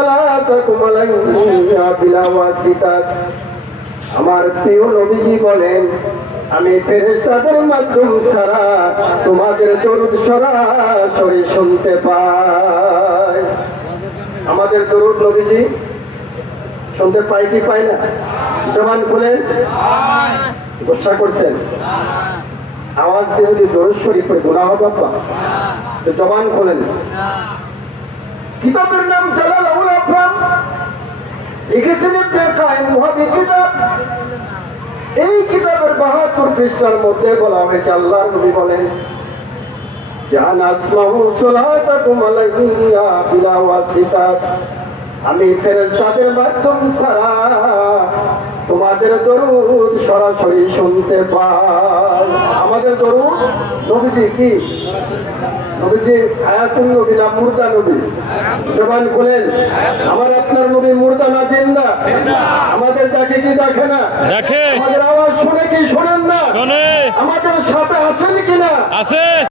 সালাতাকুম আলাইয়া বিলা ওয়াসিতাত। আমার প্রিয় নবীজি বলেন, আমি ফেরেশতাদের মাধ্যম ছাড়া তোমাদের দরুদ সরাসরি শুনতে পাই। আমাদের দরুদ নবীজি শুনতে পাই কি পাই না? জবান খুলেন, গোসা করছেন, আওয়াজ দিয়ে যদি দরুদ শরীফের গুনাহ হবে বাবা, তো জবান খোলেন। কিতাবের নাম জালালাহুল আফরাম, লিখেছেন ইবনে কাইয়িম মুহাদ্দিস কিতাব। এই কিতাবের ৭২ পৃষ্ঠার মধ্যে বলা হয়েছে, আল্লাহর নবী বলেন, জানা আসমাউ সালাতাকুম আলাইয়া বিলা ওয়াসিতাত। আমি ফেরেশতাদের মাধ্যম ছাড়া তোমাদের দরুদ সরাসরি শুনতে পাই। আমাদের দরুদ নবীজি কি? নবীজি হায়াতুন নবী না মুর্দা নবী? জবান খুলেন। আমার আপনার নবী মুর্দা না জিন্দা? আমাদের দেখে কি দেখে না? দেখে। আমাদের আওয়াজ শুনে কি শোনেন না? শোনে। আমাদের সাথে আছেন কিনা? আছে।